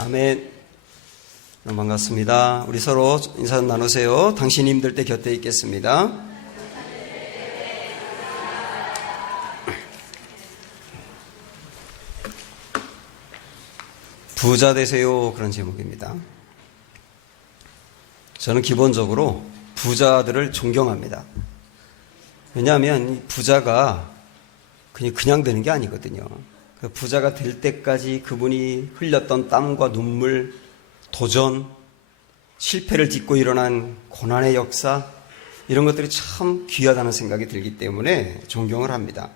아멘. 반갑습니다. 우리 서로 인사 나누세요. 당신이 힘들 때 곁에 있겠습니다. 부자 되세요. 그런 제목입니다. 저는 기본적으로 부자들을 존경합니다. 왜냐하면 이 부자가 그냥 되는 게 아니거든요. 부자가 될 때까지 그분이 흘렸던 땀과 눈물, 도전, 실패를 딛고 일어난 고난의 역사, 이런 것들이 참 귀하다는 생각이 들기 때문에 존경을 합니다.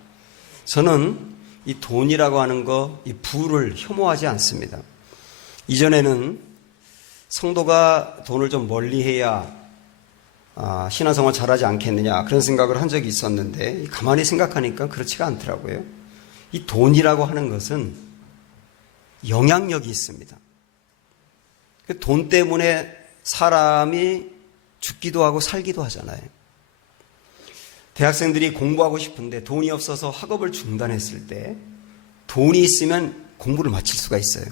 저는 이 돈이라고 하는 거, 이 부를 혐오하지 않습니다. 이전에는 성도가 돈을 좀 멀리해야 신앙생활 잘하지 않겠느냐 그런 생각을 한 적이 있었는데 가만히 생각하니까 그렇지가 않더라고요. 이 돈이라고 하는 것은 영향력이 있습니다. 돈 때문에 사람이 죽기도 하고 살기도 하잖아요. 대학생들이 공부하고 싶은데 돈이 없어서 학업을 중단했을 때 돈이 있으면 공부를 마칠 수가 있어요.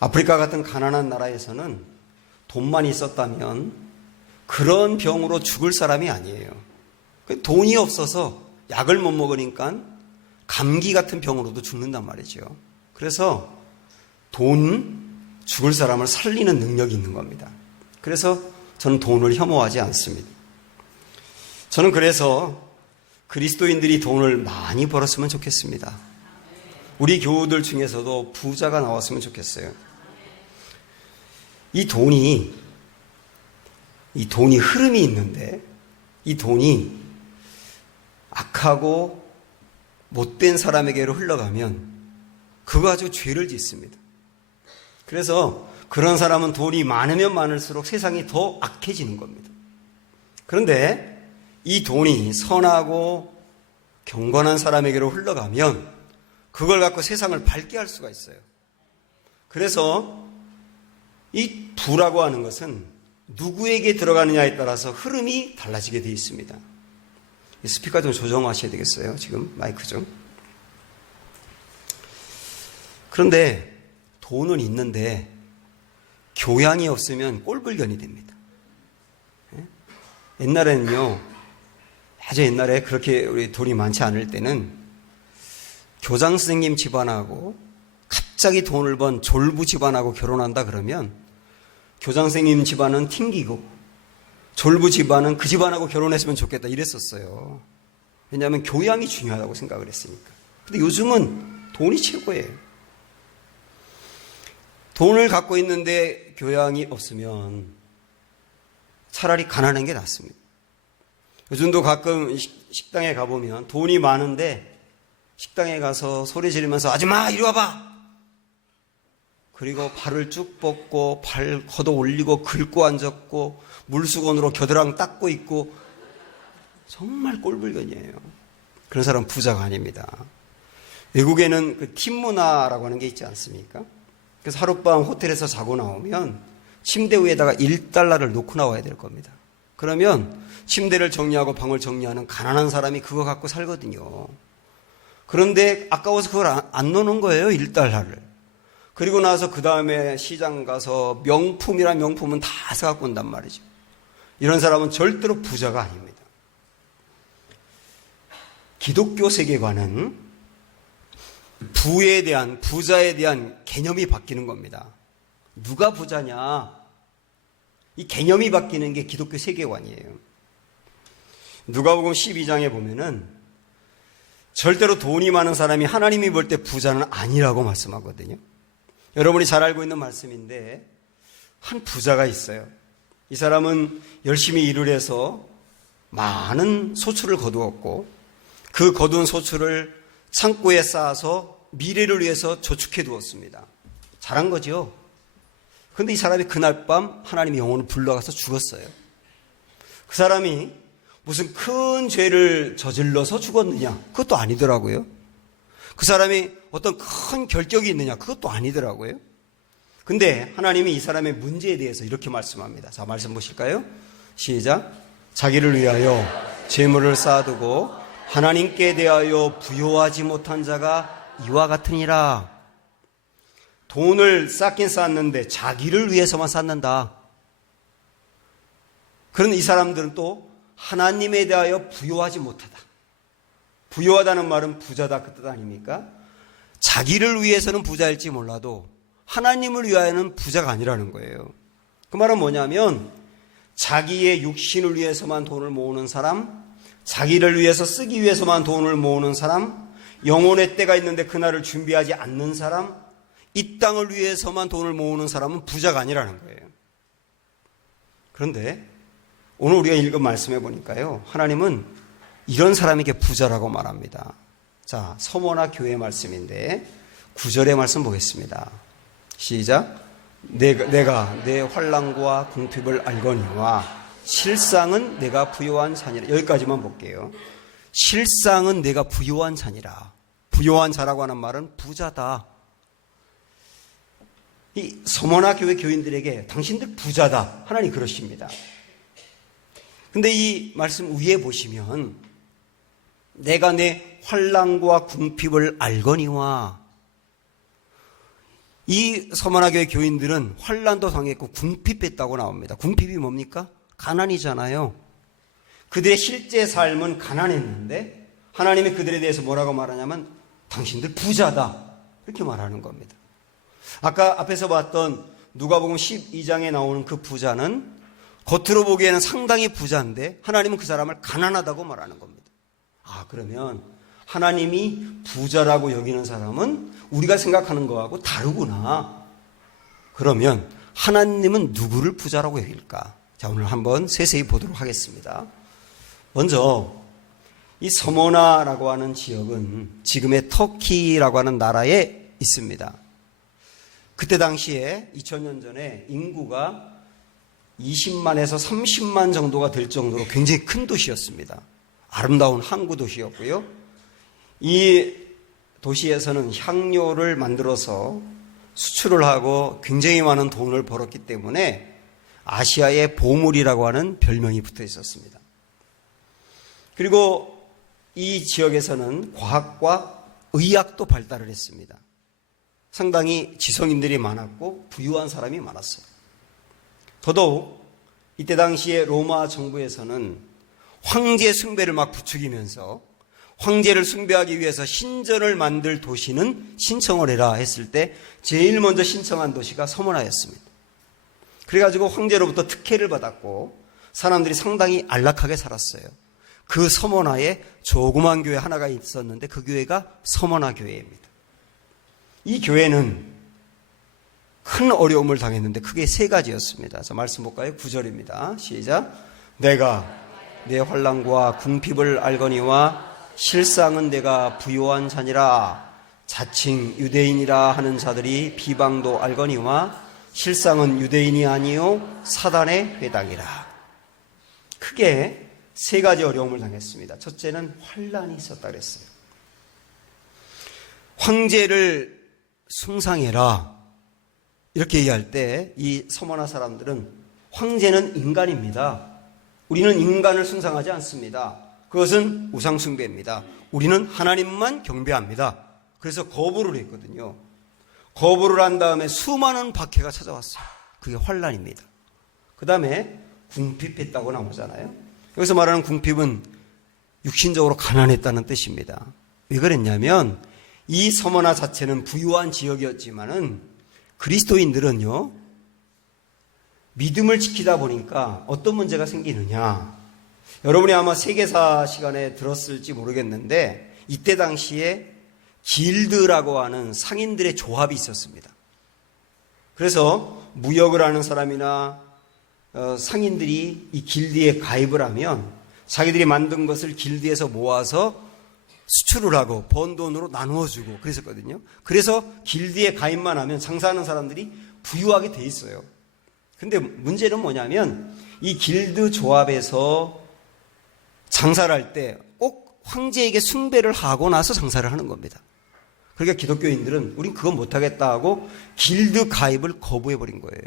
아프리카 같은 가난한 나라에서는 돈만 있었다면 그런 병으로 죽을 사람이 아니에요. 돈이 없어서 약을 못 먹으니까 감기 같은 병으로도 죽는단 말이죠. 그래서 돈, 죽을 사람을 살리는 능력이 있는 겁니다. 그래서 저는 돈을 혐오하지 않습니다. 저는 그래서 그리스도인들이 돈을 많이 벌었으면 좋겠습니다. 우리 교우들 중에서도 부자가 나왔으면 좋겠어요. 이 돈이 흐름이 있는데 이 돈이 악하고 못된 사람에게로 흘러가면 그거 가지고 죄를 짓습니다. 그래서 그런 사람은 돈이 많으면 많을수록 세상이 더 악해지는 겁니다. 그런데 이 돈이 선하고 경건한 사람에게로 흘러가면 그걸 갖고 세상을 밝게 할 수가 있어요. 그래서 이 부라고 하는 것은 누구에게 들어가느냐에 따라서 흐름이 달라지게 되어 있습니다. 스피커 좀 조정하셔야 되겠어요. 지금 마이크 좀. 그런데 돈은 있는데 교양이 없으면 꼴불견이 됩니다. 옛날에는요, 아주 옛날에 그렇게 우리 돈이 많지 않을 때는 교장 선생님 집안하고 갑자기 돈을 번 졸부 집안하고 결혼한다 그러면 교장 선생님 집안은 튕기고 졸부 집안은 그 집안하고 결혼했으면 좋겠다 이랬었어요. 왜냐하면 교양이 중요하다고 생각을 했으니까. 근데 요즘은 돈이 최고예요. 돈을 갖고 있는데 교양이 없으면 차라리 가난한 게 낫습니다. 요즘도 가끔 식당에 가보면 돈이 많은데 식당에 가서 소리 지르면서 아줌마 이리 와봐. 그리고 발을 쭉 뻗고 발 걷어 올리고 긁고 앉았고 물수건으로 겨드랑 닦고 있고 정말 꼴불견이에요. 그런 사람은 부자가 아닙니다. 외국에는 그 팁 문화라고 하는 게 있지 않습니까? 그래서 하룻밤 호텔에서 자고 나오면 침대 위에다가 1달러를 놓고 나와야 될 겁니다. 그러면 침대를 정리하고 방을 정리하는 가난한 사람이 그거 갖고 살거든요. 그런데 아까워서 그걸 안 놓는 거예요, 1달러를. 그리고 나서 그 다음에 시장 가서 명품이란 명품은 다 사갖고 온단 말이죠. 이런 사람은 절대로 부자가 아닙니다. 기독교 세계관은 부자에 대한 개념이 바뀌는 겁니다. 누가 부자냐? 이 개념이 바뀌는 게 기독교 세계관이에요. 누가복음 12장에 보면은 절대로 돈이 많은 사람이 하나님이 볼 때 부자는 아니라고 말씀하거든요. 여러분이 잘 알고 있는 말씀인데 한 부자가 있어요. 이 사람은 열심히 일을 해서 많은 소출을 거두었고 그 거둔 소출을 창고에 쌓아서 미래를 위해서 저축해 두었습니다. 잘한 거죠. 그런데 이 사람이 그날 밤 하나님의 영혼을 불러가서 죽었어요. 그 사람이 무슨 큰 죄를 저질러서 죽었느냐? 그것도 아니더라고요. 그 사람이 어떤 큰 결격이 있느냐? 그것도 아니더라고요. 근데 하나님이 이 사람의 문제에 대해서 이렇게 말씀합니다. 자, 말씀 보실까요? 시작. 자기를 위하여 재물을 쌓아두고 하나님께 대하여 부요하지 못한 자가 이와 같으니라. 돈을 쌓긴 쌓았는데 자기를 위해서만 쌓는다. 그런 이 사람들은 또 하나님에 대하여 부요하지 못하다. 부요하다는 말은 부자다 그 뜻 아닙니까? 자기를 위해서는 부자일지 몰라도 하나님을 위하여는 부자가 아니라는 거예요. 그 말은 뭐냐면 자기의 육신을 위해서만 돈을 모으는 사람, 자기를 위해서 쓰기 위해서만 돈을 모으는 사람, 영혼의 때가 있는데 그날을 준비하지 않는 사람, 이 땅을 위해서만 돈을 모으는 사람은 부자가 아니라는 거예요. 그런데 오늘 우리가 읽은 말씀해 보니까요, 하나님은 이런 사람에게 부자라고 말합니다. 자, 서머나 교회 말씀인데 9절의 말씀 보겠습니다. 시작. 내가 내 환난과 궁핍을 알거니와 실상은 내가 부요한 자니라. 여기까지만 볼게요. 실상은 내가 부요한 자니라. 부요한 자라고 하는 말은 부자다. 이 서머나 교회 교인들에게 당신들 부자다. 하나님 그러십니다. 근데 이 말씀 위에 보시면 내가 내 환난과 궁핍을 알거니와, 이 서머나 교회 교인들은 환난도 당했고 궁핍했다고 나옵니다. 궁핍이 뭡니까? 가난이잖아요. 그들의 실제 삶은 가난했는데 하나님이 그들에 대해서 뭐라고 말하냐면 당신들 부자다. 이렇게 말하는 겁니다. 아까 앞에서 봤던 누가복음 12장에 나오는 그 부자는 겉으로 보기에는 상당히 부자인데 하나님은 그 사람을 가난하다고 말하는 겁니다. 아, 그러면 하나님이 부자라고 여기는 사람은 우리가 생각하는 거하고 다르구나. 그러면 하나님은 누구를 부자라고 여길까? 자, 오늘 한번 세세히 보도록 하겠습니다. 먼저 이 서머나라고 하는 지역은 지금의 터키라고 하는 나라에 있습니다. 그때 당시에 2000년 전에 인구가 20만에서 30만 정도가 될 정도로 굉장히 큰 도시였습니다. 아름다운 항구 도시였고요. 이 도시에서는 향료를 만들어서 수출을 하고 굉장히 많은 돈을 벌었기 때문에 아시아의 보물이라고 하는 별명이 붙어 있었습니다. 그리고 이 지역에서는 과학과 의학도 발달을 했습니다. 상당히 지성인들이 많았고 부유한 사람이 많았어요. 더더욱 이때 당시에 로마 정부에서는 황제 숭배를 막 부추기면서 황제를 숭배하기 위해서 신전을 만들 도시는 신청을 해라 했을 때 제일 먼저 신청한 도시가 서머나였습니다. 그래가지고 황제로부터 특혜를 받았고 사람들이 상당히 안락하게 살았어요. 그 서머나에 조그만 교회 하나가 있었는데 그 교회가 서머나 교회입니다. 이 교회는 큰 어려움을 당했는데 크게 세 가지였습니다. 자, 말씀 볼까요? 9절입니다. 시작. 내가 내 환난과 궁핍을 알거니와 실상은 내가 부요한 자니라. 자칭 유대인이라 하는 자들이 비방도 알거니와 실상은 유대인이 아니요 사단의 회당이라. 크게 세 가지 어려움을 당했습니다. 첫째는 환난이 있었다 그랬어요. 황제를 숭상해라 이렇게 얘기할 때 이 서머나 사람들은 황제는 인간입니다. 우리는 인간을 숭상하지 않습니다. 그것은 우상숭배입니다. 우리는 하나님만 경배합니다. 그래서 거부를 했거든요. 거부를 한 다음에 수많은 박해가 찾아왔어요. 그게 환난입니다. 그 다음에 궁핍했다고 나오잖아요. 여기서 말하는 궁핍은 육신적으로 가난했다는 뜻입니다. 왜 그랬냐면 이 서머나 자체는 부유한 지역이었지만은 그리스도인들은요, 믿음을 지키다 보니까 어떤 문제가 생기느냐. 여러분이 아마 세계사 시간에 들었을지 모르겠는데 이때 당시에 길드라고 하는 상인들의 조합이 있었습니다. 그래서 무역을 하는 사람이나 상인들이 이 길드에 가입을 하면 자기들이 만든 것을 길드에서 모아서 수출을 하고 번 돈으로 나누어주고 그랬었거든요. 그래서 길드에 가입만 하면 장사하는 사람들이 부유하게 돼 있어요. 근데 문제는 뭐냐면 이 길드 조합에서 장사를 할 때 꼭 황제에게 숭배를 하고 나서 장사를 하는 겁니다. 그러니까 기독교인들은 우린 그건 못하겠다 하고 길드 가입을 거부해버린 거예요.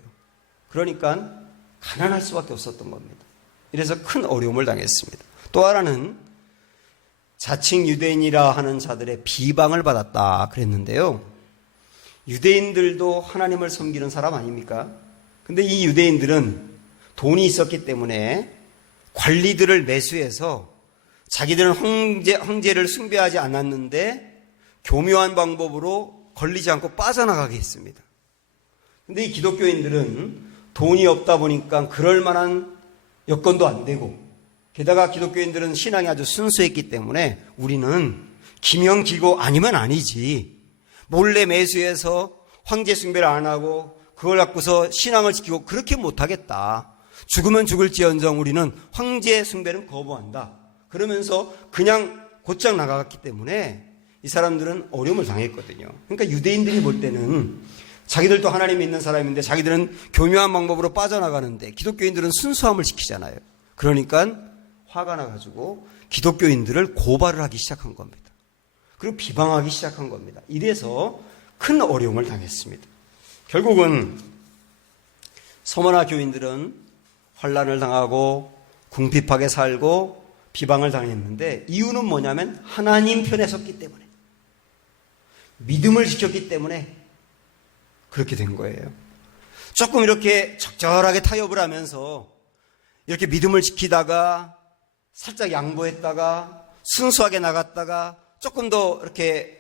그러니까 가난할 수밖에 없었던 겁니다. 이래서 큰 어려움을 당했습니다. 또 하나는 자칭 유대인이라 하는 자들의 비방을 받았다 그랬는데요. 유대인들도 하나님을 섬기는 사람 아닙니까? 근데 이 유대인들은 돈이 있었기 때문에 관리들을 매수해서 자기들은 황제를 숭배하지 않았는데 교묘한 방법으로 걸리지 않고 빠져나가게 했습니다. 근데 이 기독교인들은 돈이 없다 보니까 그럴 만한 여건도 안 되고, 게다가 기독교인들은 신앙이 아주 순수했기 때문에 우리는 기명기고 아니면 아니지, 몰래 매수해서 황제 숭배를 안 하고 그걸 갖고서 신앙을 지키고 그렇게 못하겠다. 죽으면 죽을지언정 우리는 황제 숭배는 거부한다. 그러면서 그냥 곧장 나가갔기 때문에 이 사람들은 어려움을 당했거든요. 그러니까 유대인들이 볼 때는 자기들도 하나님 믿는 사람인데 자기들은 교묘한 방법으로 빠져나가는데 기독교인들은 순수함을 지키잖아요. 그러니까 화가 나가지고 기독교인들을 고발을 하기 시작한 겁니다. 그리고 비방하기 시작한 겁니다. 이래서 큰 어려움을 당했습니다. 결국은 서머나 교인들은 환난을 당하고 궁핍하게 살고 비방을 당했는데 이유는 뭐냐면 하나님 편에 섰기 때문에, 믿음을 지켰기 때문에 그렇게 된 거예요. 조금 이렇게 적절하게 타협을 하면서 이렇게 믿음을 지키다가 살짝 양보했다가 순수하게 나갔다가 조금 더 이렇게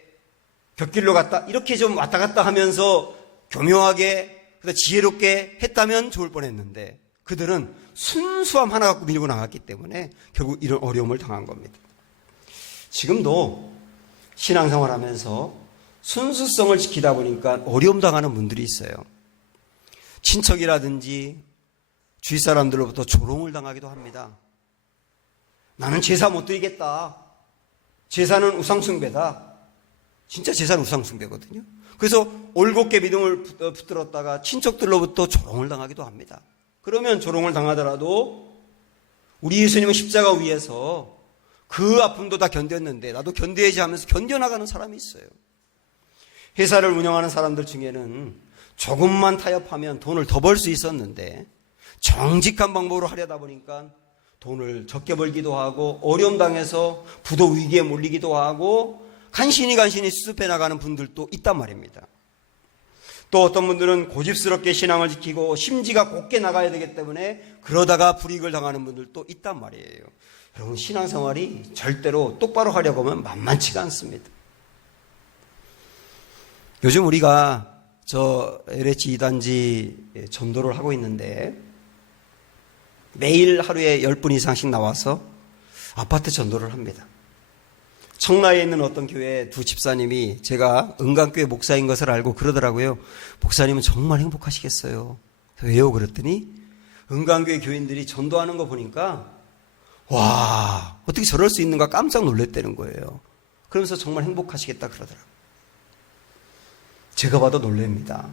곁길로 갔다, 이렇게 좀 왔다 갔다 하면서 교묘하게 지혜롭게 했다면 좋을 뻔했는데 그들은 순수함 하나 갖고 밀고 나갔기 때문에 결국 이런 어려움을 당한 겁니다. 지금도 신앙생활하면서 순수성을 지키다 보니까 어려움 당하는 분들이 있어요. 친척이라든지 주위 사람들로부터 조롱을 당하기도 합니다. 나는 제사 못 드리겠다. 제사는 우상숭배다. 진짜 제사는 우상숭배거든요. 그래서 올곧게 믿음을 붙들었다가 친척들로부터 조롱을 당하기도 합니다. 그러면 조롱을 당하더라도 우리 예수님은 십자가 위에서 그 아픔도 다 견뎠는데 나도 견뎌야지 하면서 견뎌나가는 사람이 있어요. 회사를 운영하는 사람들 중에는 조금만 타협하면 돈을 더 벌 수 있었는데 정직한 방법으로 하려다 보니까 돈을 적게 벌기도 하고 어려움 당해서 부도 위기에 몰리기도 하고 간신히 수습해 나가는 분들도 있단 말입니다. 또 어떤 분들은 고집스럽게 신앙을 지키고 심지가 곧게 나가야 되기 때문에 그러다가 불이익을 당하는 분들도 있단 말이에요. 여러분, 신앙생활이 절대로 똑바로 하려고 하면 만만치가 않습니다. 요즘 우리가 LH 2단지 전도를 하고 있는데 매일 하루에 10분 이상씩 나와서 아파트 전도를 합니다. 청라에 있는 어떤 교회 두 집사님이 제가 은강교회 목사인 것을 알고 그러더라고요. 목사님은 정말 행복하시겠어요. 왜요? 그랬더니 은강교회 교인들이 전도하는 거 보니까 와, 어떻게 저럴 수 있는가 깜짝 놀랐다는 거예요. 그러면서 정말 행복하시겠다 그러더라고요. 제가 봐도 놀랍니다.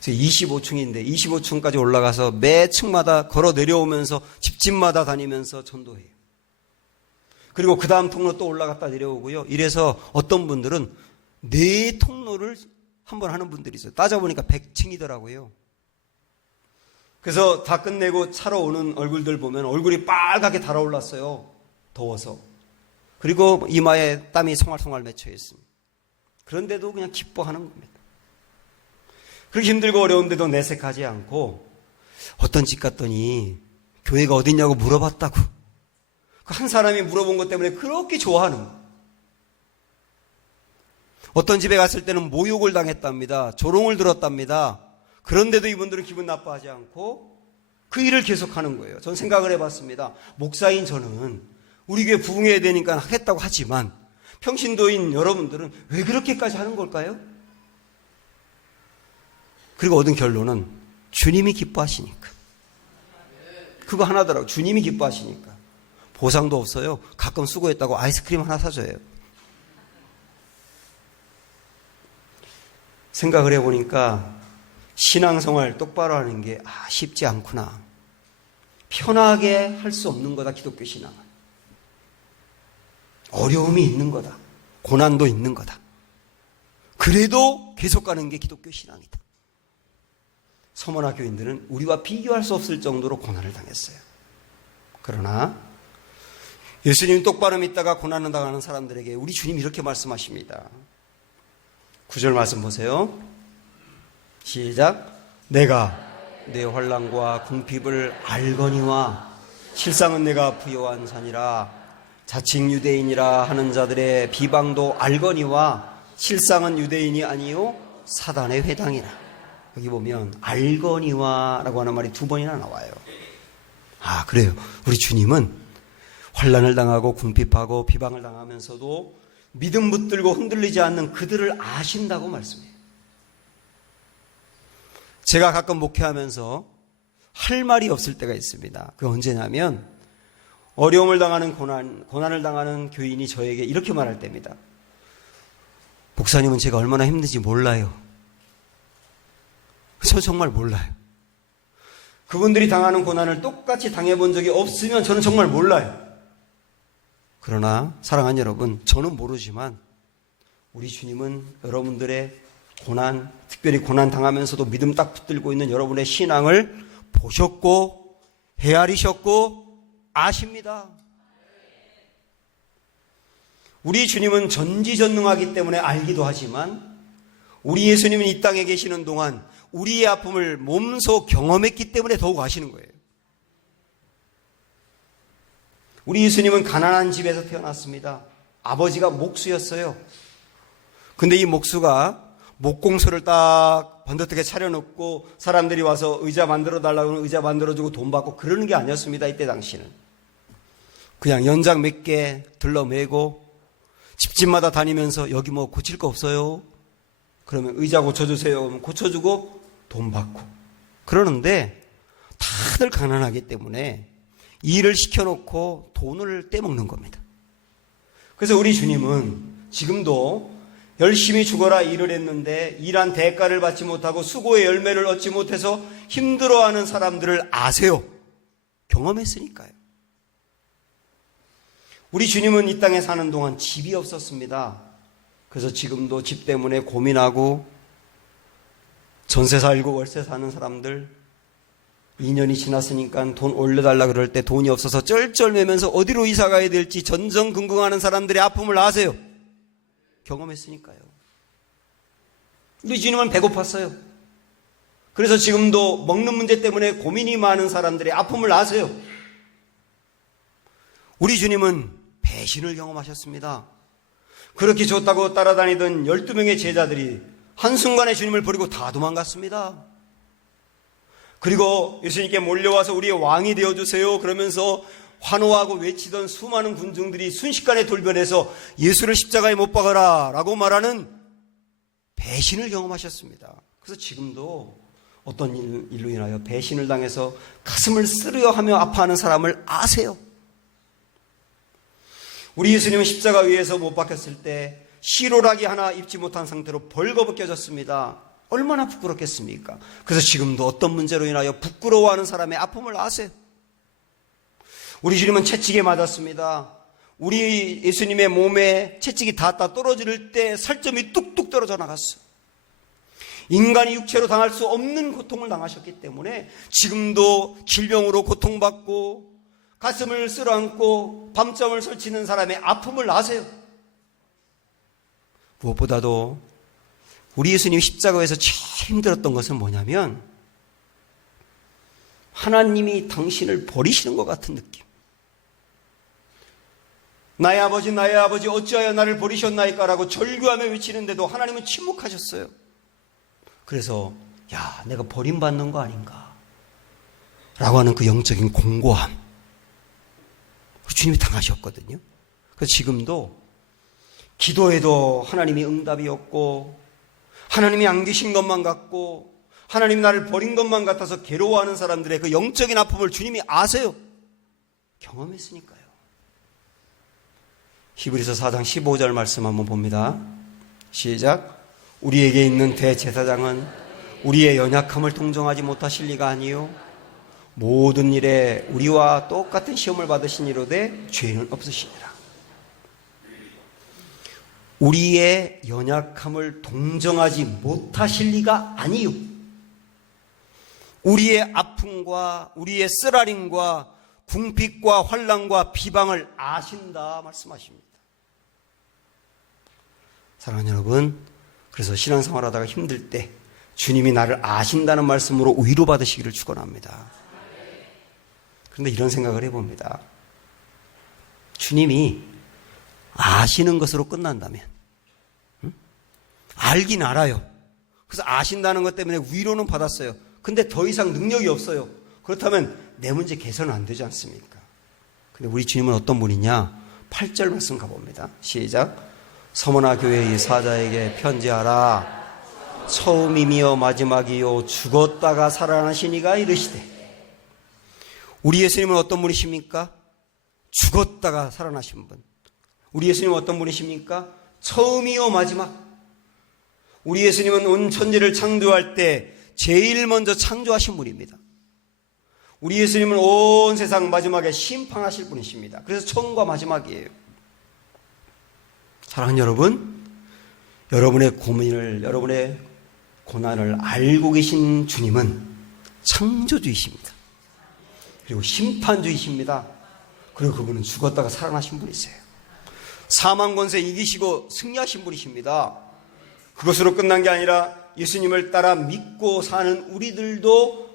25층인데 25층까지 올라가서 매 층마다 걸어 내려오면서 집집마다 다니면서 전도해요. 그리고 그 다음 통로 또 올라갔다 내려오고요. 이래서 어떤 분들은 4통로를 한번 하는 분들이 있어요. 따져보니까 100층이더라고요. 그래서 다 끝내고 차로 오는 얼굴들 보면 얼굴이 빨갛게 달아올랐어요. 더워서. 그리고 이마에 땀이 송알송알 맺혀 있습니다. 그런데도 그냥 기뻐하는 겁니다. 그렇게 힘들고 어려운데도 내색하지 않고 어떤 집 갔더니 교회가 어딨냐고 물어봤다고. 한 사람이 물어본 것 때문에 그렇게 좋아하는 거예요. 어떤 집에 갔을 때는 모욕을 당했답니다. 조롱을 들었답니다. 그런데도 이분들은 기분 나빠하지 않고 그 일을 계속하는 거예요. 전 생각을 해봤습니다. 목사인 저는 우리 교회 부흥해야 되니까 하겠다고 하지만 평신도인 여러분들은 왜 그렇게까지 하는 걸까요? 그리고 얻은 결론은 주님이 기뻐하시니까. 그거 하나더라고요. 주님이 기뻐하시니까. 보상도 없어요. 가끔 수고했다고 아이스크림 하나 사줘요. 생각을 해보니까 신앙생활 똑바로 하는 게 쉽지 않구나. 편하게 할 수 없는 거다, 기독교 신앙은. 어려움이 있는 거다. 고난도 있는 거다. 그래도 계속 가는 게 기독교 신앙이다. 서머나 교인들은 우리와 비교할 수 없을 정도로 고난을 당했어요. 그러나 예수님 똑바로 믿다가 고난을 당하는 사람들에게 우리 주님이 이렇게 말씀하십니다. 9절 말씀 보세요. 시작. 내가 내 환난과 궁핍을 알거니와 실상은 내가 부요한 산이라. 자칭 유대인이라 하는 자들의 비방도 알거니와 실상은 유대인이 아니요 사단의 회당이라. 여기 보면 알거니와 라고 하는 말이 두 번이나 나와요. 아, 그래요. 우리 주님은 환난을 당하고 궁핍하고 비방을 당하면서도 믿음 붙들고 흔들리지 않는 그들을 아신다고 말씀해요. 제가 가끔 목회하면서 할 말이 없을 때가 있습니다. 그게 언제냐면 어려움을 당하는 고난을 당하는 교인이 저에게 이렇게 말할 때입니다. 목사님은 제가 얼마나 힘든지 몰라요. 저 정말 몰라요. 그분들이 당하는 고난을 똑같이 당해본 적이 없으면 저는 정말 몰라요. 그러나 사랑하는 여러분, 저는 모르지만 우리 주님은 여러분들의 고난, 특별히 고난 당하면서도 믿음 딱 붙들고 있는 여러분의 신앙을 보셨고 헤아리셨고 아십니다. 우리 주님은 전지전능하기 때문에 알기도 하지만 우리 예수님은 이 땅에 계시는 동안 우리의 아픔을 몸소 경험했기 때문에 더욱 아시는 거예요. 우리 예수님은 가난한 집에서 태어났습니다. 아버지가 목수였어요. 근데 이 목수가 목공소를 딱 번듯하게 차려놓고 사람들이 와서 의자 만들어 달라고 하면 의자 만들어주고 돈 받고 그러는 게 아니었습니다. 이때 당시는. 그냥 연장 몇 개 들러매고 집집마다 다니면서 여기 뭐 고칠 거 없어요? 그러면 의자 고쳐주세요. 그러면 고쳐주고 돈 받고. 그러는데 다들 가난하기 때문에 일을 시켜놓고 돈을 떼먹는 겁니다. 그래서 우리 주님은 지금도 열심히 죽어라 일을 했는데 일한 대가를 받지 못하고 수고의 열매를 얻지 못해서 힘들어하는 사람들을 아세요. 경험했으니까요. 우리 주님은 이 땅에 사는 동안 집이 없었습니다. 그래서 지금도 집 때문에 고민하고 전세 살고 월세 사는 사람들 2년이 지났으니까 돈 올려달라 그럴 때 돈이 없어서 쩔쩔매면서 어디로 이사 가야 될지 전전긍긍하는 사람들의 아픔을 아세요. 경험했으니까요. 우리 주님은 배고팠어요. 그래서 지금도 먹는 문제 때문에 고민이 많은 사람들의 아픔을 아세요. 우리 주님은 배신을 경험하셨습니다. 그렇게 좋다고 따라다니던 12명의 제자들이 한순간에 주님을 버리고 다 도망갔습니다. 그리고 예수님께 몰려와서 우리의 왕이 되어주세요 그러면서 환호하고 외치던 수많은 군중들이 순식간에 돌변해서 예수를 십자가에 못 박아라 라고 말하는 배신을 경험하셨습니다. 그래서 지금도 어떤 일로 인하여 배신을 당해서 가슴을 쓰려하며 아파하는 사람을 아세요. 우리 예수님은 십자가 위에서 못 박혔을 때 시로라기 하나 입지 못한 상태로 벌거벗겨졌습니다. 얼마나 부끄럽겠습니까? 그래서 지금도 어떤 문제로 인하여 부끄러워하는 사람의 아픔을 아세요. 우리 주님은 채찍에 맞았습니다. 우리 예수님의 몸에 채찍이 닿았다 떨어질 때 살점이 뚝뚝 떨어져 나갔어요. 인간이 육체로 당할 수 없는 고통을 당하셨기 때문에 지금도 질병으로 고통받고 가슴을 쓸어안고 밤잠을 설치는 사람의 아픔을 아세요. 무엇보다도 우리 예수님이 십자가에서 제일 힘들었던 것은 뭐냐면 하나님이 당신을 버리시는 것 같은 느낌. 나의 아버지 어찌하여 나를 버리셨나이까 라고 절규하며 외치는데도 하나님은 침묵하셨어요. 그래서 야, 내가 버림받는 거 아닌가 라고 하는 그 영적인 공고함 주님이 당하셨거든요. 그래서 지금도 기도해도 하나님이 응답이 없고 하나님이 안 계신 것만 같고 하나님 나를 버린 것만 같아서 괴로워하는 사람들의 그 영적인 아픔을 주님이 아세요. 경험했으니까요. 히브리서 4장 15절 말씀 한번 봅니다. 시작. 우리에게 있는 대제사장은 우리의 연약함을 동정하지 못하실 리가 아니요 모든 일에 우리와 똑같은 시험을 받으신 이로되 죄는 없으시니라. 우리의 연약함을 동정하지 못하실 리가 아니요 우리의 아픔과 우리의 쓰라림과 궁핍과 환난과 비방을 아신다 말씀하십니다. 사랑하는 여러분, 그래서 신앙생활하다가 힘들 때 주님이 나를 아신다는 말씀으로 위로받으시기를 축원합니다. 그런데 이런 생각을 해봅니다. 주님이 아시는 것으로 끝난다면, 알긴 알아요. 그래서 아신다는 것 때문에 위로는 받았어요. 근데 더 이상 능력이 없어요. 그렇다면 내 문제 개선은 안 되지 않습니까? 근데 우리 주님은 어떤 분이냐? 8절 말씀 가봅니다. 시작. 서머나 교회의 사자에게 편지하라. 처음이며 마지막이요 죽었다가 살아나시니가 이르시되. 우리 예수님은 어떤 분이십니까? 죽었다가 살아나신 분. 우리 예수님은 어떤 분이십니까? 처음이요 마지막. 우리 예수님은 온 천지를 창조할 때 제일 먼저 창조하신 분입니다. 우리 예수님은 온 세상 마지막에 심판하실 분이십니다. 그래서 처음과 마지막이에요. 사랑하는 여러분, 여러분의 고민을, 여러분의 고난을 알고 계신 주님은 창조주이십니다. 그리고 심판주이십니다. 그리고 그분은 죽었다가 살아나신 분이세요. 사망 권세 이기시고 승리하신 분이십니다. 그것으로 끝난 게 아니라 예수님을 따라 믿고 사는 우리들도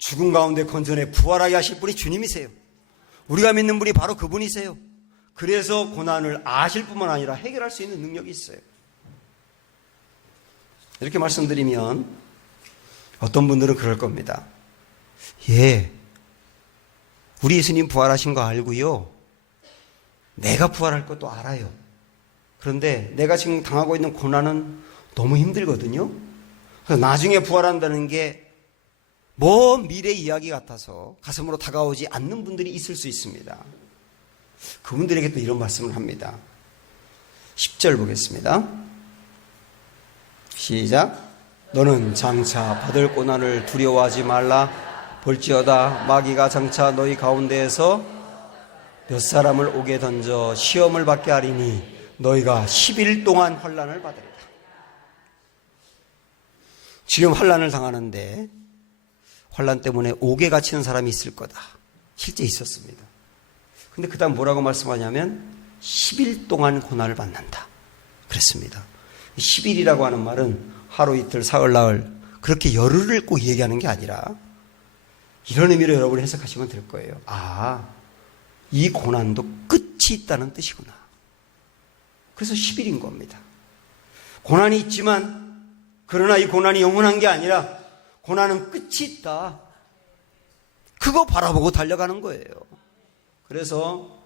죽음 가운데 건져내 부활하게 하실 분이 주님이세요. 우리가 믿는 분이 바로 그분이세요. 그래서 고난을 아실 뿐만 아니라 해결할 수 있는 능력이 있어요. 이렇게 말씀드리면 어떤 분들은 그럴 겁니다. 예, 우리 예수님 부활하신 거 알고요. 내가 부활할 것도 알아요. 그런데 내가 지금 당하고 있는 고난은 너무 힘들거든요. 그래서 나중에 부활한다는 게 먼 미래 이야기 같아서 가슴으로 다가오지 않는 분들이 있을 수 있습니다. 그분들에게 또 이런 말씀을 합니다. 10절 보겠습니다. 시작. 너는 장차 받을 고난을 두려워하지 말라. 볼지어다 마귀가 장차 너희 가운데에서 몇 사람을 오게 던져 시험을 받게 하리니 너희가 10일 동안 환난을 받으리라. 지금 환난을 당하는데 환난 때문에 옥에 갇히는 사람이 있을 거다. 실제 있었습니다. 근데 그 다음 뭐라고 말씀하냐면 10일 동안 고난을 받는다. 그랬습니다. 10일이라고 하는 말은 하루 이틀 사흘 나흘 그렇게 열흘을 꼭 얘기하는 게 아니라 이런 의미로 여러분이 해석하시면 될 거예요. 아, 이 고난도 끝이 있다는 뜻이구나. 그래서 10일인 겁니다. 고난이 있지만 그러나 이 고난이 영원한 게 아니라 고난은 끝이 있다. 그거 바라보고 달려가는 거예요. 그래서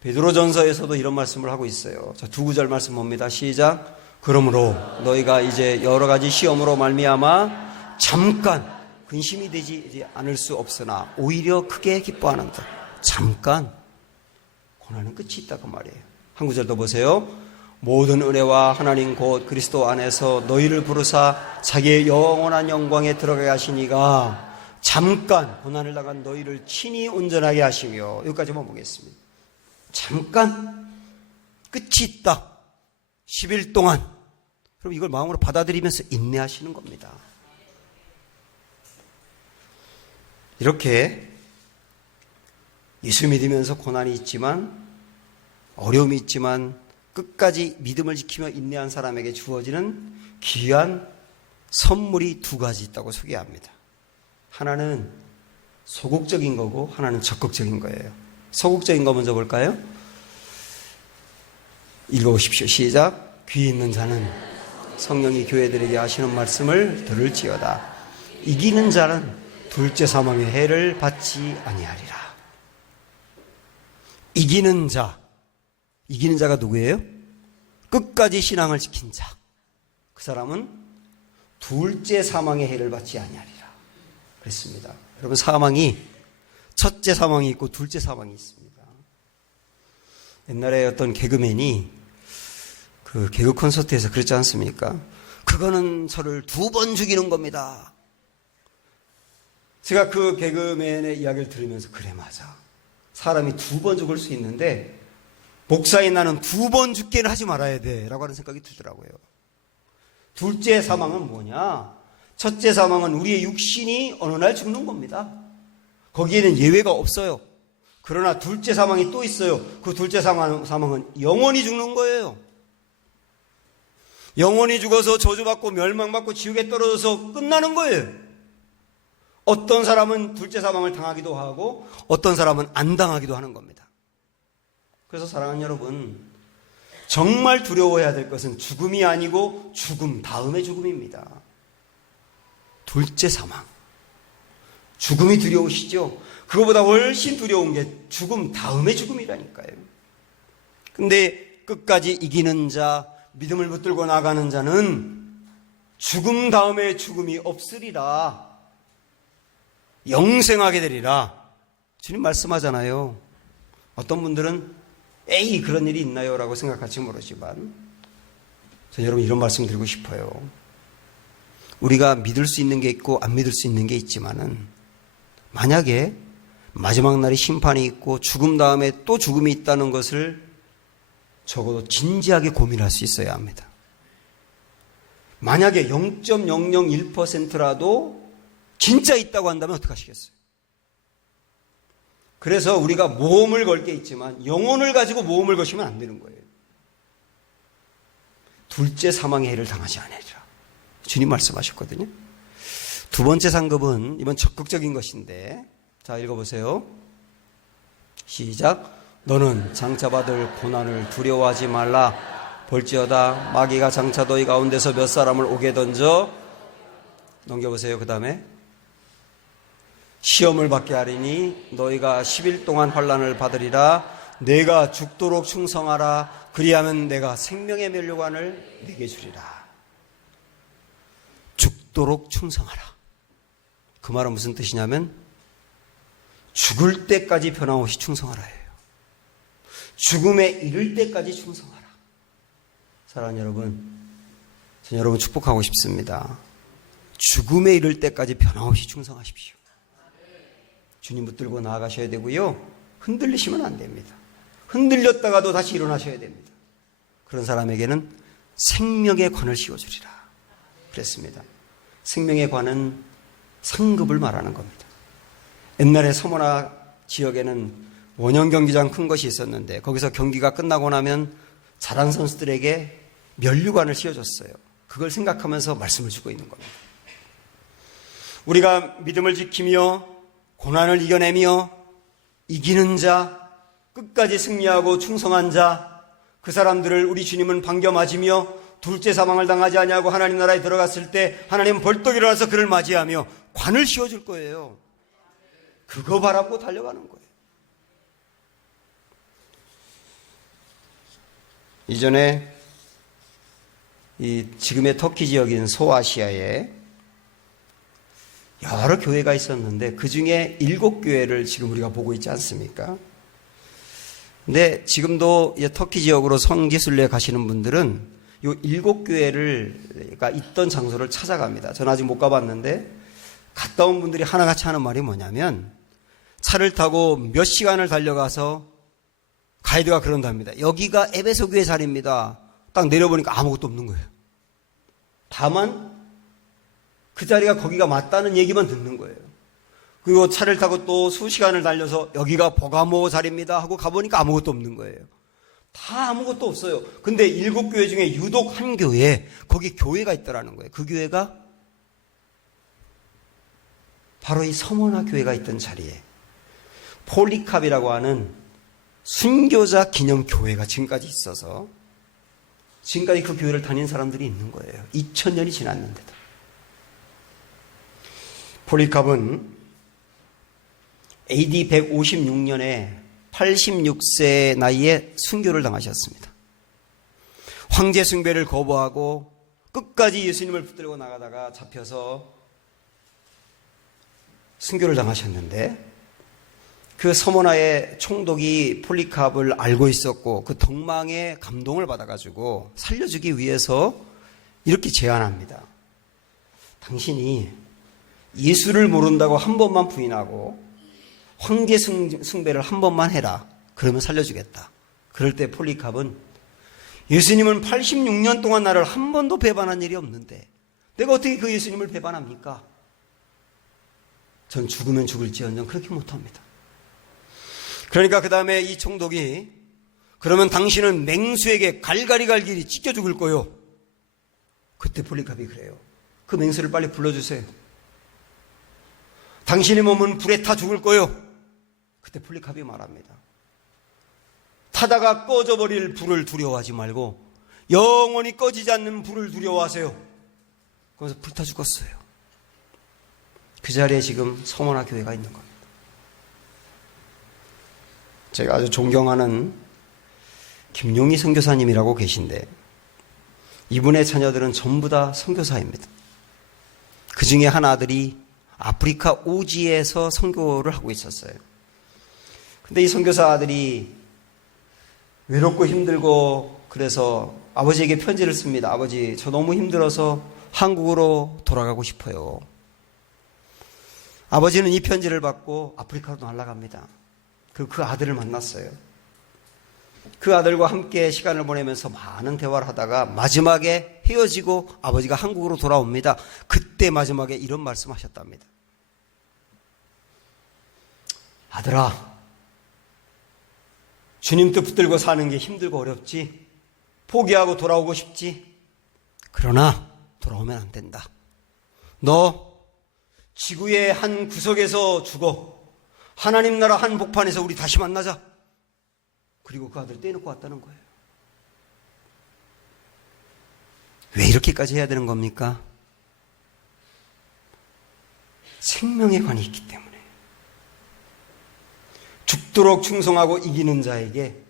베드로전서에서도 이런 말씀을 하고 있어요. 자, 두 구절 말씀 봅니다. 시작. 그러므로 너희가 이제 여러 가지 시험으로 말미암아 잠깐 근심이 되지 않을 수 없으나 오히려 크게 기뻐하는다. 잠깐 고난은 끝이 있다고 말이에요. 한 구절 더 보세요. 모든 은혜와 하나님 곧 그리스도 안에서 너희를 부르사 자기의 영원한 영광에 들어가게 하시니가 잠깐 고난을 당한 너희를 친히 온전하게 하시며. 여기까지만 보겠습니다. 잠깐 끝이 있다. 10일 동안. 그럼 이걸 마음으로 받아들이면서 인내하시는 겁니다. 이렇게 예수 믿으면서 고난이 있지만 어려움이 있지만 끝까지 믿음을 지키며 인내한 사람에게 주어지는 귀한 선물이 두 가지 있다고 소개합니다. 하나는 소극적인 거고 하나는 적극적인 거예요. 소극적인 거 먼저 볼까요? 읽어보십시오. 시작. 귀 있는 자는 성령이 교회들에게 하시는 말씀을 들을지어다. 이기는 자는 둘째 사망의 해를 받지 아니하리라. 이기는 자. 이기는 자가 누구예요? 끝까지 신앙을 지킨 자. 그 사람은 둘째 사망의 해를 받지 아니하리라. 그랬습니다. 여러분, 사망이 첫째 사망이 있고 둘째 사망이 있습니다. 옛날에 어떤 개그맨이 그 개그 콘서트에서 그랬지 않습니까? 그거는 저를 2번 죽이는 겁니다. 제가 그 개그맨의 이야기를 들으면서 그래, 맞아. 사람이 2번 죽을 수 있는데 목사인 나는 2번 죽게는 하지 말아야 돼 라고 하는 생각이 들더라고요. 둘째 사망은 뭐냐? 첫째 사망은 우리의 육신이 어느 날 죽는 겁니다. 거기에는 예외가 없어요. 그러나 둘째 사망이 또 있어요. 그 둘째 사망은 영원히 죽는 거예요. 영원히 죽어서 저주받고 멸망받고 지옥에 떨어져서 끝나는 거예요. 어떤 사람은 둘째 사망을 당하기도 하고 어떤 사람은 안 당하기도 하는 겁니다. 그래서 사랑하는 여러분, 정말 두려워해야 될 것은 죽음이 아니고 죽음 다음의 죽음입니다. 둘째 사망. 죽음이 두려우시죠? 그거보다 훨씬 두려운 게 죽음 다음의 죽음이라니까요. 근데 끝까지 이기는 자, 믿음을 붙들고 나가는 자는 죽음 다음에 죽음이 없으리라. 영생하게 되리라. 주님 말씀하잖아요. 어떤 분들은 에이 그런 일이 있나요? 라고 생각할지 모르지만 저는 여러분 이런 말씀 드리고 싶어요. 우리가 믿을 수 있는 게 있고 안 믿을 수 있는 게 있지만은 만약에 마지막 날이 심판이 있고 죽음 다음에 또 죽음이 있다는 것을 적어도 진지하게 고민할 수 있어야 합니다. 만약에 0.001%라도 진짜 있다고 한다면 어떡하시겠어요? 그래서 우리가 모험을 걸 게 있지만 영혼을 가지고 모험을 거시면 안 되는 거예요. 둘째 사망의 해를 당하지 않으리라. 주님 말씀하셨거든요. 두 번째 상급은 이번 적극적인 것인데, 자 읽어보세요. 시작. 너는 장차받을 고난을 두려워하지 말라. 볼지어다 마귀가 장차 너희 가운데서 몇 사람을 오게 던져 넘겨보세요. 그 다음에 시험을 받게 하리니 너희가 10일 동안 환난을 받으리라. 내가 죽도록 충성하라. 그리하면 내가 생명의 면류관을 네게 주리라. 죽도록 충성하라. 그 말은 무슨 뜻이냐면 죽을 때까지 변함없이 충성하라예요. 죽음에 이를 때까지 충성하라. 사랑하는 여러분, 저는 여러분 축복하고 싶습니다. 죽음에 이를 때까지 변함없이 충성하십시오. 주님 붙들고 나아가셔야 되고요. 흔들리시면 안 됩니다. 흔들렸다가도 다시 일어나셔야 됩니다. 그런 사람에게는 생명의 관을 씌워주리라 그랬습니다. 생명의 관은 상급을 말하는 겁니다. 옛날에 서머나 지역에는 원형 경기장 큰 것이 있었는데 거기서 경기가 끝나고 나면 잘한 선수들에게 면류관을 씌워줬어요. 그걸 생각하면서 말씀을 주고 있는 겁니다. 우리가 믿음을 지키며 고난을 이겨내며 이기는 자, 끝까지 승리하고 충성한 자, 그 사람들을 우리 주님은 반겨맞으며 둘째 사망을 당하지 아니하고 하나님 나라에 들어갔을 때 하나님은 벌떡 일어나서 그를 맞이하며 관을 씌워줄 거예요. 그거 바라보고 달려가는 거예요. 이전에 지금의 터키 지역인 소아시아에 여러 교회가 있었는데 그 중에 7교회를 지금 우리가 보고 있지 않습니까? 근데 지금도 터키 지역으로 성지순례 가시는 분들은 이 7교회가 있던 장소를 찾아갑니다. 저는 아직 못 가봤는데 갔다 온 분들이 하나같이 하는 말이 뭐냐면 차를 타고 몇 시간을 달려가서 가이드가 그런답니다. 여기가 에베소 교회 자리입니다. 딱 내려보니까 아무것도 없는 거예요. 다만 그 자리가 거기가 맞다는 얘기만 듣는 거예요. 그리고 차를 타고 또 수시간을 달려서 여기가 버가모 자리입니다 하고 가보니까 아무것도 없는 거예요. 다 아무것도 없어요. 근데 7교회 중에 유독 한 교회에 거기 교회가 있더라는 거예요. 그 교회가 바로 이 서머나 교회가 있던 자리에 폴리캅이라고 하는 순교자 기념 교회가 지금까지 있어서 지금까지 그 교회를 다닌 사람들이 있는 거예요. 2000년이 지났는데도. 폴리캅은 AD 156년에 86세 나이에 순교를 당하셨습니다. 황제 숭배를 거부하고 끝까지 예수님을 붙들고 나가다가 잡혀서 순교를 당하셨는데 그 서머나의 총독이 폴리캅을 알고 있었고 그 덕망에 감동을 받아가지고 살려주기 위해서 이렇게 제안합니다. 당신이 예수를 모른다고 한 번만 부인하고 황제 숭배를 한 번만 해라. 그러면 살려주겠다. 그럴 때 폴리캅은 예수님은 86년 동안 나를 한 번도 배반한 일이 없는데 내가 어떻게 그 예수님을 배반합니까? 전 죽으면 죽을지언정 그렇게 못합니다. 그러니까 그 다음에 이 총독이 그러면 당신은 맹수에게 갈갈이 갈 길이 찢겨 죽을 거요. 그때 폴리카비 그래요. 그 맹수를 빨리 불러주세요. 당신의 몸은 불에 타 죽을 거요. 그때 폴리카비 말합니다. 타다가 꺼져버릴 불을 두려워하지 말고 영원히 꺼지지 않는 불을 두려워하세요. 그래서 불타 죽었어요. 그 자리에 지금 서머나 교회가 있는 겁니다. 제가 아주 존경하는 김용희 선교사님이라고 계신데 이분의 자녀들은 전부 다 선교사입니다. 그 중에 한 아들이 아프리카 오지에서 선교를 하고 있었어요. 근데 이 선교사 아들이 외롭고 힘들고 그래서 아버지에게 편지를 씁니다. 아버지, 저 너무 힘들어서 한국으로 돌아가고 싶어요. 아버지는 이 편지를 받고 아프리카로 날아갑니다. 그 아들을 만났어요. 그 아들과 함께 시간을 보내면서 많은 대화를 하다가 마지막에 헤어지고 아버지가 한국으로 돌아옵니다. 그때 마지막에 이런 말씀하셨답니다. 아들아, 주님 뜻 붙들고 사는 게 힘들고 어렵지. 포기하고 돌아오고 싶지. 그러나 돌아오면 안 된다. 너 지구의 한 구석에서 죽어. 하나님 나라 한복판에서 우리 다시 만나자. 그리고 그 아들을 떼놓고 왔다는 거예요. 왜 이렇게까지 해야 되는 겁니까? 생명에 관이 있기 때문에. 죽도록 충성하고 이기는 자에게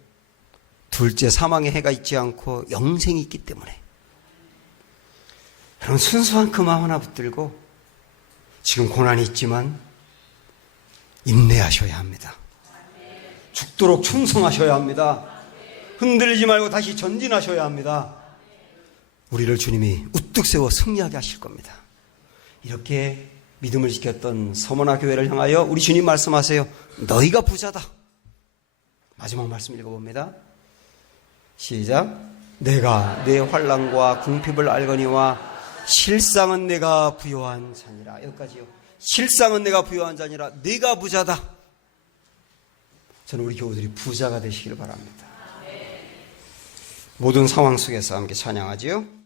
둘째 사망의 해가 있지 않고 영생이 있기 때문에. 여러분, 순수한 그 마음 하나 붙들고 지금 고난이 있지만 인내하셔야 합니다. 죽도록 충성하셔야 합니다. 흔들리지 말고 다시 전진하셔야 합니다. 우리를 주님이 우뚝 세워 승리하게 하실 겁니다. 이렇게 믿음을 지켰던 서머나 교회를 향하여 우리 주님 말씀하세요. 너희가 부자다. 마지막 말씀 읽어봅니다. 시작. 내가 내 환난과 궁핍을 알거니와 실상은 내가 부요한 자니라. 여기까지요. 실상은 내가 부요한 자니라. 내가 부자다. 저는 우리 교우들이 부자가 되시기를 바랍니다. 모든 상황 속에서 함께 찬양하지요.